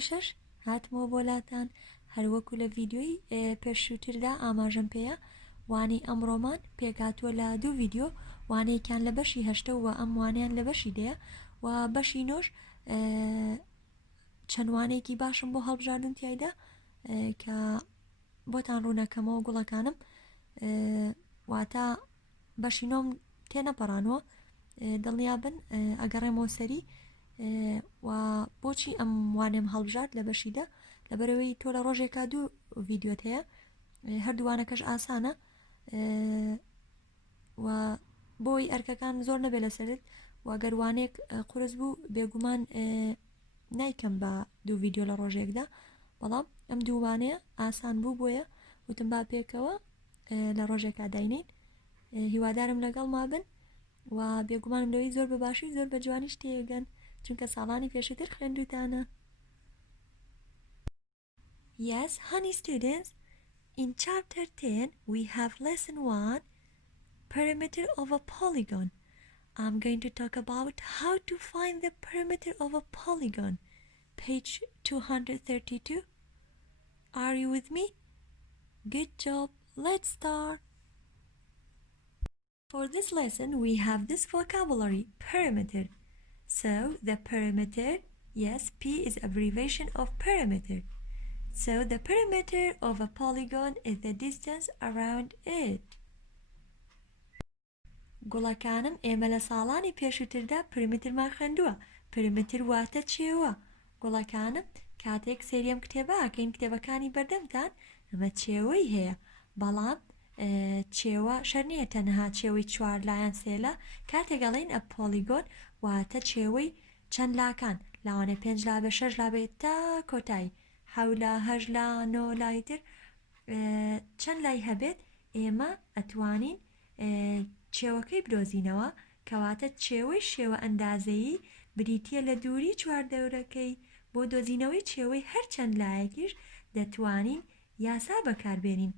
6 هاتمەوە بۆلاتان هەروەکو لە ڤیدیۆی پێشووتردا ئاماژەم پێەیە وانەی ئەمڕۆمان پێکاتووە لە دوو ڤیدیۆ وانەیەکیان لە بەشی 8 و ئەم وانەیان لە بەشی دەیە و بەشی 9 چەند وانەیەکی باشم بۆ هەڵبژاردن تایدا کە بۆتان ڕوونەکەمەوە گوڵەکانم واتە بەشی 9 تێنەپەڕانەوە دڵنیا بن ئەگەڕێمەوە سەری و بۆچی ئەم وانێم هەڵبژارد لە بەشیدا لەبەرەوەی تۆ لە ڕۆژێکا دوو ڤیدیۆت هەیە هەردووانەکەش ئاسانە و بۆی ئەرکەکان زۆر نەبێت لەسەرت و گەروانێک قورس بوو بێگومان نایکەم بە دوو ڤیدیۆ لە ڕۆژێکدا بەڵام ئەم دووانەیە ئاسان بوو بۆیە وتم با پێکەوە لە ڕۆژێکا داینین هیوادارم لەگەڵ ما بن و بێگومانم لەوەی زۆر بەباشی زۆر بە جوانیش تێگەن چونکە ساڵانی پێشتر خوێندوتانە. Yes, honey students, in chapter 10 we have lesson 1, perimeter of a polygon. I'm going to talk about how to find the perimeter of a polygon. Page 232. Are you with me? Good job. Let's start. For this lesson, we have this vocabulary, perimeter. So, the perimeter, yes, P is abbreviation of perimeter. So, the perimeter of a polygon is the distance around it. گوڵەکانم ئێمە لە ساڵانی پێشووتردا پریمترمان خوێندووە. پریمتر واتە چێوە. گوڵەکانم کاتێک سێریم کتێبە ئاکەین کتێبەکانی بەردەمتان ئەمە چێوەی هەیە بەڵام چێوە شەر نییە تەنها چێوەی 4 لایەن سێلە کاتێکگەڵین ئە پۆلیگۆن واتە چێوەی چەند لاکان لاوانێ 5 لا بە 6 لا بێت تا کۆتایی 7 لا 8 لا 9 لای تر چەند لای هەبێت ئێمە ئەتوانین چێوەکەی بدۆزینەوە کەواتە چێوەی شێوە ئەندازەیی بریتیە لە دووری چواردەورەکەی بۆ دۆزینەوەی چێوەی هەر چەند لایەکیش دەتوانین یاسا بەکاربێنین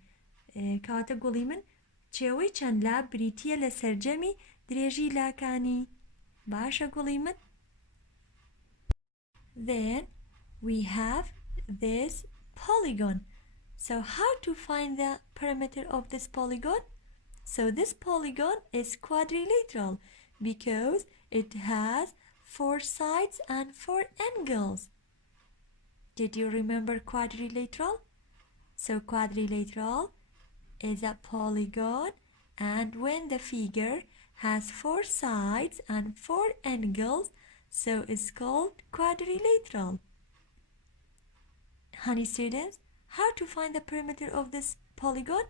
کەواتە گوڵی من چێوەی چەند لا بریتیە لە سەرجەمی درێژی لاکانی باشە گوڵی من. Then we have this polygon. So how to find the perimeter of this polygon? So this polygon is quadrilateral because it has 4 sides and 4 angles. Did you remember quadrilateral? So quadrilateral is a polygon, and when the figure has 4 sides and 4 angles, so it's called quadrilateral. Honey students, how to find the perimeter of this polygon?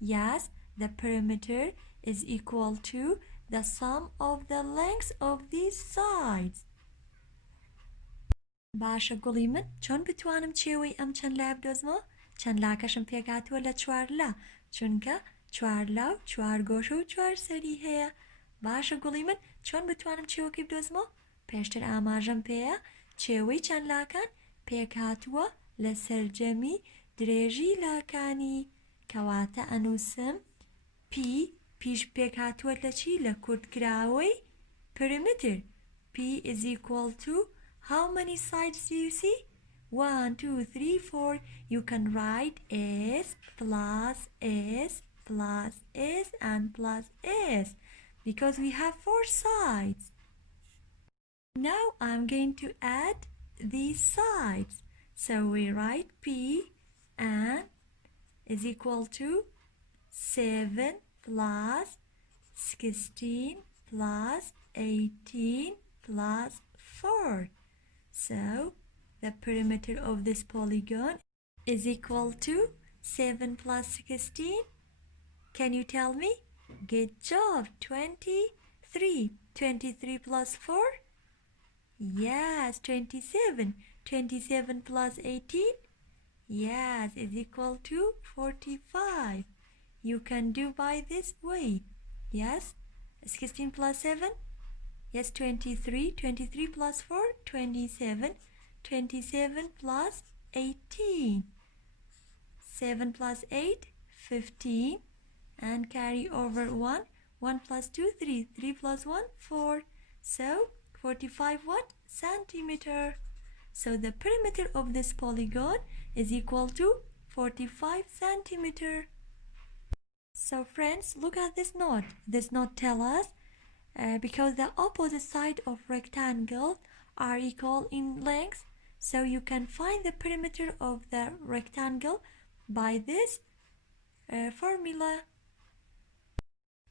Yes, the perimeter is equal to the sum of the lengths of these sides. باشە گوڵی من چۆن بتوانم چێوەی ئەم چەند لای بدۆزمەوە؟ چەند لاکەشم پێکاتووە لە 4 لا چونکە 4 لا و 4 گۆشە و 4 سەری هەیە. باشە گوڵی من چۆن بتوانم چێوەکەی بدۆزمەوە؟ پێشتر ئاماژەم پێەیە چێوەی چەند لاکان پێکاتووە لە سەرجەمی درێژی لاکانی کەواتە ئەنووسم P پیش پێکاتووە لە چی؟ لە کورتکراوەی perimeter. P is equal to how many sides do you see? 1, 2, 3, 4. You can write S plus S plus S and plus S because we have 4 sides. Now I'm going to add these sides. So we write P and is equal to 7 plus 16 plus 18 plus 4. So the perimeter of this polygon is equal to 7 plus 16. Can you tell me? Good job. 23. 23 plus 4? Yes, 27. 27 plus 18? Yes, is equal to 45. You can do by this way. Yes, 16 plus 7? Yes, 23. 23 plus 4? 27. 27 plus 18. 7 plus 8? 15. And carry over 1. 1 plus 2, 3. 3 plus 1, 4. So, 45 what? Centimeter. So the perimeter of this polygon is equal to 45 centimeter. So friends, look at this note. This note tells us because the opposite side of rectangle are equal in length, so you can find the perimeter of the rectangle by this formula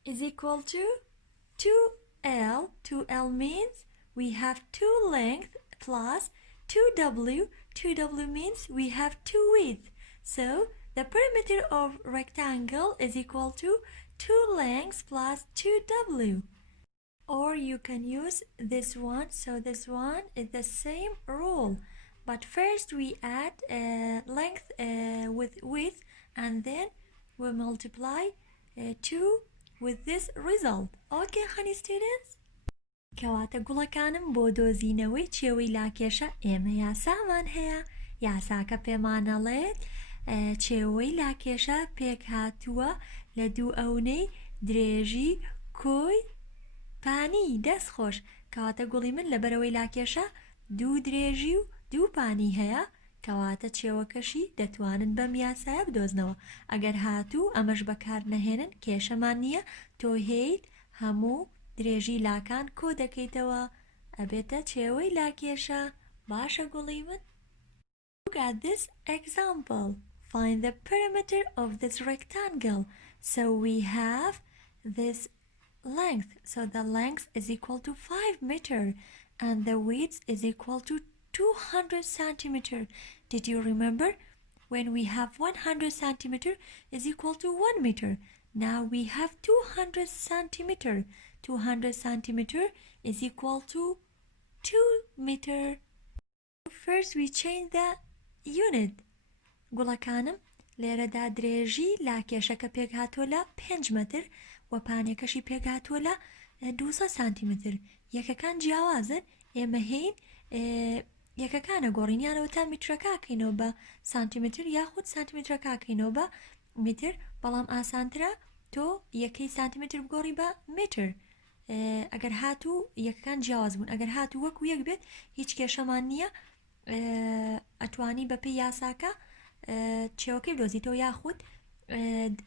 is equal to 2L. 2L means we have 2 length plus 2W. 2W means we have 2 width. So the perimeter of rectangle is equal to 2 lengths plus 2W. Or you can use this one. So this one is the same rule. But first we add length with width, and then we multiply 2 with this result. Okay, honey students? کەواتە گوڵەکانم بۆ دۆزینەوەی چێوەی لاکێشە ئێمە یاسامان هەیە. یاساکە پێمانەڵێت چێوەی لاکێشە پێک هاتووە لە دوو ئەونەی درێژی کۆی پانی دەستخۆش. کەواتە گوڵی من لەبەرەوەی لاکێشە دوو درێژی و دوو پانی هەیە، کەواتە چێوەکەشی دەتوانن بەم یاسایە بدۆزنەوە. ئەگەر هاتوو ئەمەش بەکار نەهێنن کێشەمان نییە، تۆ هێیت هەموو درێژی لاکان کۆ دەکەیتەوە، ئەبێتە چێوەی لاکێشە. باشە گوڵی من؟ Look at this example. Find the perimeter of this rectangle. So we have this length. So the length is equal to 5 meter and the width is equal to 200 centimeter. Did you remember? When we have 100 centimeter is equal to 1 meter. Now we have 200 centimeter. 200 centimeter is equal to 2 meter. First we change the unit. گوڵەکانم لێرەدا درێژی لاکێشەکە پێک هاتووە لە 5 متر و پانێکەشی پێک هاتووە لە 200 سانتیمتر. یەکەکان جیاوازن، ئێمە هەین یەکەکانە گۆڕینیانەوە تا میترەکە کەینەوە بە سانتیمتر یاخود سانتیمترەکە کەینەوە بە میتر، بەڵام ئاسانترە تۆ یەکەی سانتیمتر بگۆڕی بە متر. ئەگەر هاتوو یەکەکان جیاواز بوون، ئەگەر هاتوو وەکو یەک بێت هیچ کێشەمان نییە، ئەتوانی بەپێی یاساکە چێوەکەی بدۆزیتەوە، یاخود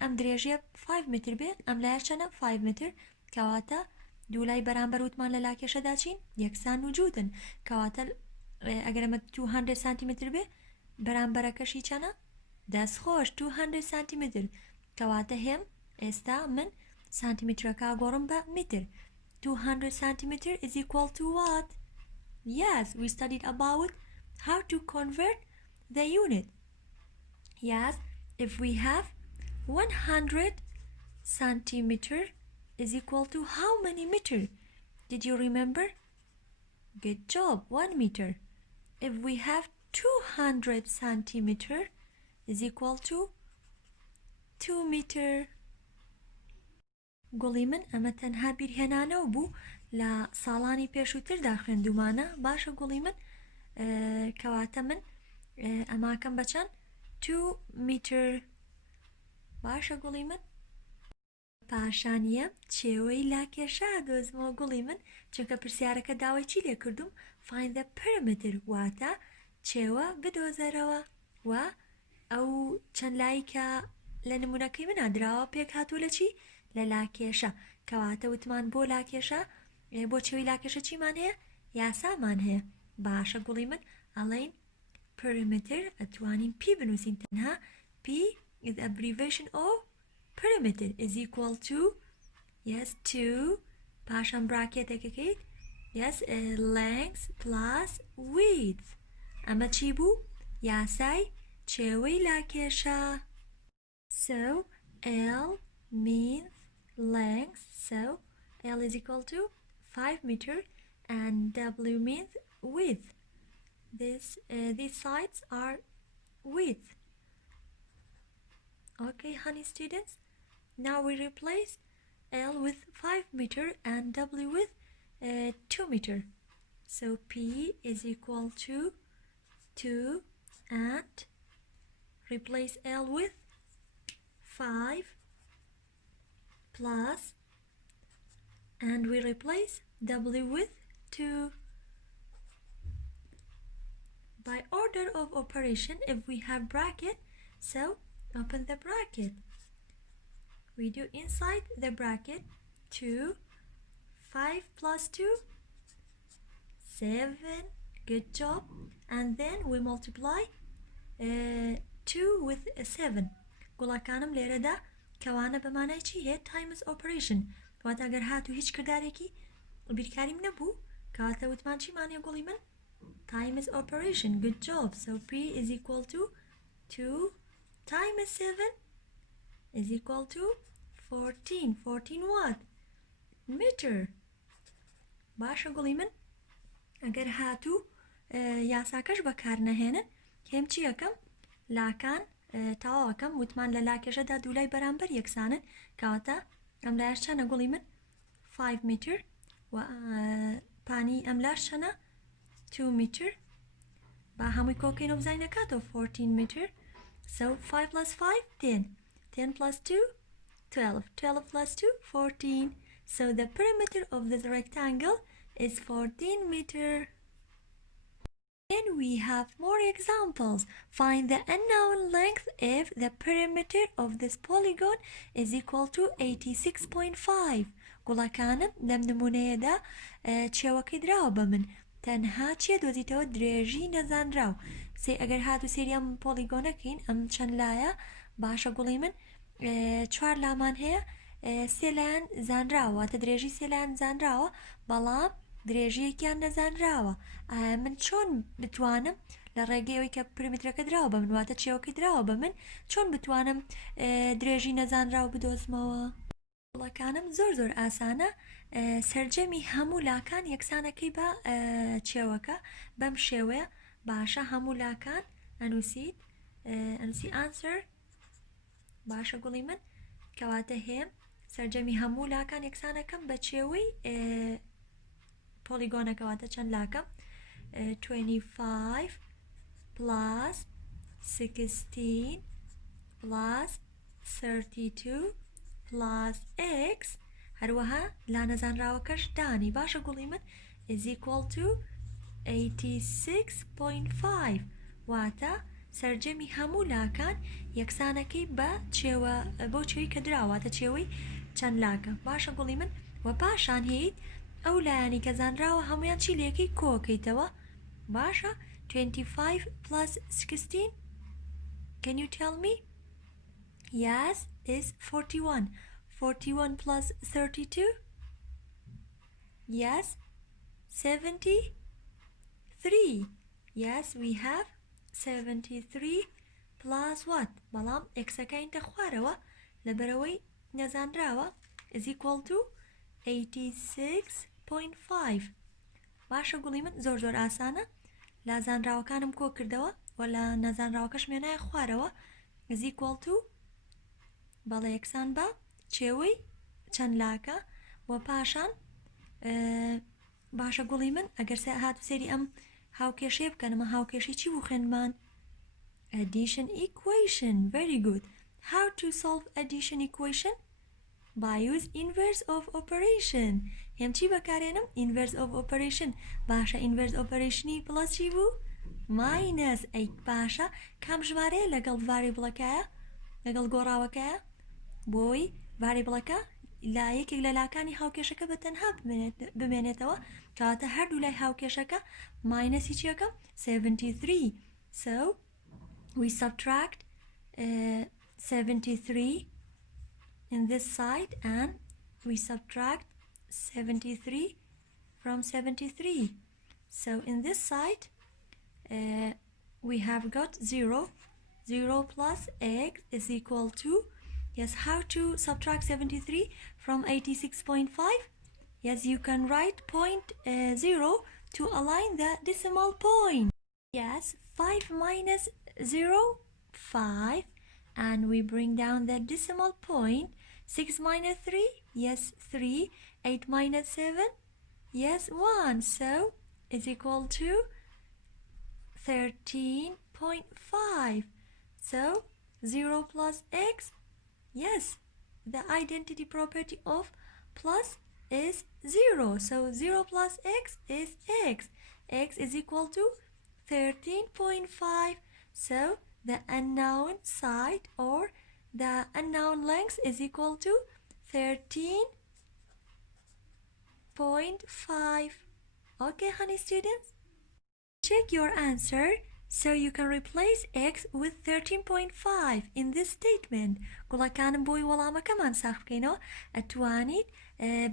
ئەم درێژێ 5 متر بێت، ئەم لایە چەنە 5 متر، کەواتە دوولای بەرامبەر وتمان لە لاکێشەدا چین یەکسان و جووتن، کەواتە ئەگەر ئەمە 200 سانتیمتر بێ بەرامبەرەکەشی چەنە دەستخۆش 200 سانتیمتر، کەواتە هێم ئێستا من سانتیمترەکە گۆڕم بە متر. 200 centimeter is equal to what? Yes, we studied about how to convert the unit. Yes, if we have 100 centimeter is equal to how many meter? Did you remember? Good job, 1 meter. If we have 200 centimeter is equal to 2 meter. گوڵی من ئەمە تەنها بیرهێنانەوە بوو لە ساڵانی پێشووتردا خوێندومانە. باشە گوڵی من، کەواتە من ئەماکەم بە چەند 2 میتر. باشە گوڵی من، پاشانیە چێوەی لاکێشە دۆزمەوە گوڵی من، چونکە پرسیارەکە داوای چی لێ کردوم؟ find the perimeter، واتە چێوە بدۆزەرەوە، و ئەو چەند لای کە لە نمونەکەی منە دراوە پێک هاتوو لە چی؟ لە لاکێشە، کەواتە وتمان بۆ لاکێشە بۆ چێوی لاکێشە چیمان هەیە؟ یاسامان هەیە. باشە گوڵی من، ئەڵێن perimeter ئەتوانین پی بنووسین، تەنها P is abbreviation of perimeter is equal to yes 2 پاشان براکێتێکەکەیت yes length plus width. ئەمە چی بوو؟ یاسای چێوەی لاکێشە. So L means length, so L is equal to 5 meter and W means width. These sides are width. Okay, honey students, now we replace L with 5 meter and W with 2 meter. So P is equal to 2 and replace L with 5 plus, and we replace W with 2. by order of operation. If we have bracket, so open the bracket. We do inside the bracket 2, 5 plus 2, 7, good job, and then we multiply 2 with 7. گوڵەکانم لێرەدا کەوانە بەمانای چی هەیە؟ times operation. کەواتە ئەگەر هاتوو هیچ کردارێکی بیرکاریم نەبوو کەواتە وتمان چی مانێ گوڵی من؟ times operation. Good job. So P is equal to 2 times 7 is equal to 14. 14 what? Meter. باشە گوڵی من ئەگەر هاتوو یاساکەش بەکار نەهێنن کێم چی یەکەم؟ لاکان تەواوەکەم وتمان لە لاکێشەدا دوولای بەرامبەر یەکسانن کەواتە ئەم لایەش چەنە گوڵی من؟ 5 meter و پانی ئەم لاش چەنە؟ 2 meter. با هەمووی کۆکەین و بزای نەکاتەوە 14 meter. So 5 plus 5 10. 10 plus 2 12. 12 plus 2 14. So the perimeter of this rectangle is 14 meter. And we have more examples. Find the unknown length if the perimeter of this polygon is equal to 86.5. گوڵەکانم لەم نمونەیەدا چێوەکەی دراوە بە من تەنها چیە دۆزیتەوە؟ درێژی نەزانراو. سێ ئەگەر هاتو سێری ئەم پۆلیگۆنەکەین ئەم چەند لایە باشە گوڵی من 4 لامان هەیە، 3 لایەن زانراوە واتە درێژی 3 لایەن زانراوە بەڵام درێژیەکیان نەزانراوە. من چۆن بتوانم لە ڕێگەیەوەی کە پریمترەکە دراوە بە من واتە چێوەکەی دراوە بە من چۆن بتوانم درێژی نەزانراو بدۆزمەوە؟ گوڵەکانم زۆر ئاسانە. سەرجەمی هەموو لاکان یەکسانەکەی بە چێوەکە بەم شێوەیە. باشە هەموو لاکان ئەنووسی ئانسەر باشە گوڵی من کەواتە هێم سەرجەمی هەموو لاکان یەکسانەکەم بە چێوەی پۆلیگۆنەکەواتە چەند لاکەم؟ 25 plus 16 plus 32 plus x هەروەها لا نەزانراوەکەش دانی. باشە گوڵی من is equal to 86.5 واتە سەرجەمی هەموو لاکان یەکسانەکەی بە چێوە بۆ چێوی کە دراواتە چێوەی چەند لاکە. باشە گوڵی من و پاشان هەیت ئەو لایانی کە زانراوە هەمویان چی لێکەی کۆکەیتەوە. باشە 25 plus 16 can you tell me? Yes is 41. 41 plus 32? Yes 73. Yes we have 73 plus what? بەڵام ئێکسەکەینتە خوارەوە لەبەرەوەی نەزانراوە is equal to 86.5. باشە گوڵی من زۆر ئاسانە. لا زانراوەکانم کۆ کردەوە و لە نەزانراوەکەش مێنایە خوارەوە is equal to بەڵێ یەکسان بە چێوەی چەند لاکە و پاشان باشە گوڵی من ئەگەر هاتو سێری ئەم هاوکێشەیە بکەنمە هاوکێشی چی بوو خوێنمان؟ addition equation. Very good. How to solve addition equation? By use inverse of operation. هێم چی بەکارێنم؟ inverse of operation. باشە inverse operationی plus چی بوو؟ minus. ئەی باشە کام ژمارەیە لەگەڵ variableەکەیە لەگەڵ گۆڕاوەکەیە بۆی variableەکە لا یەکێک لە لاکانی هاوکێشەکە بە تەنها بمێنێتەوە کەواتە هەردوو لای هاوکێشەکە ماینەسی چیەکەم؟ 73. So we subtract 73 in this side and we subtract 73 from 73. So in this side we have got 0. 0 plus x is equal to, yes, how to subtract 73 from 86.5? Yes, you can write point 0 to align the decimal point. Yes, 5 minus 0, 5, and we bring down the decimal point. 6 minus 3, yes, 3. 8 minus 7, yes, 1. So it's equal to 13.5. So 0 plus x, yes, the identity property of plus is 0. So 0 plus x is x. X is equal to 13.5. So the unknown side or the unknown length is equal to 13.5. Okay, honey students? Check your answer so you can replace x with 13.5 in this statement. گوڵەکانم بۆی وەڵامەکەمان ساخت بکەینەوە ئەتوانیت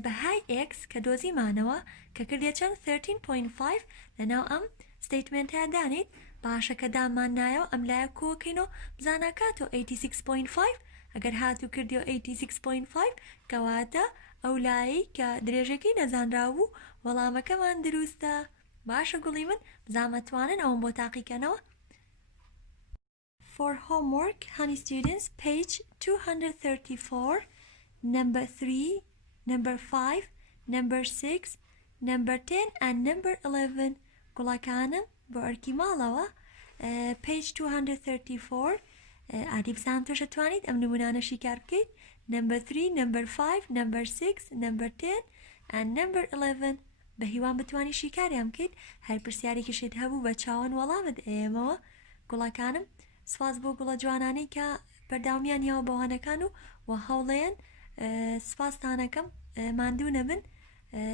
بەهای x کە دۆزیمانەوە کە کردێ چەند 13.5 لەناو ئەم ستیتمنتە دانیت باشە کە دامان نایەوە ئەم لایە کۆکەینەوە بزانە کاتۆ 86.5 ئەگەر هاتوو کردیەوە 86.5 کەواتە ئەو لایی کە درێژەکەی نەزانرا بوو وەڵامەکەمان دروستە. باشە گوڵی من بزانمەتوانن ئەوم بۆ تاقیکەنەوە. For homework, honey students, page 234, number 3, number 5, number 6, number 10 and number 11. گوڵەکانم بۆ ئەرکی ماڵەوە page 234 ئادی بزانم تۆش ئەتوانیت ئەم نمونانەشی کار بکەیت. number 3, number 5, number 6, number 10 and number 11. بە هیوان بتوانی شیکاریان بکەیت هەر پرسیارێکیشت هەبوو بە چاوەن وەڵامت ئێمەوە. گوڵەکانم سپاس بۆ گوڵە جوانانەی کە بەرداوامیان هێوا بەوانەکان و هەوڵێن. سپاستانەکەم ماندوو نەبن.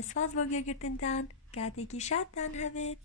سپاس بۆ گوێگرتنتان. کاتێکی شادتان هەبێت.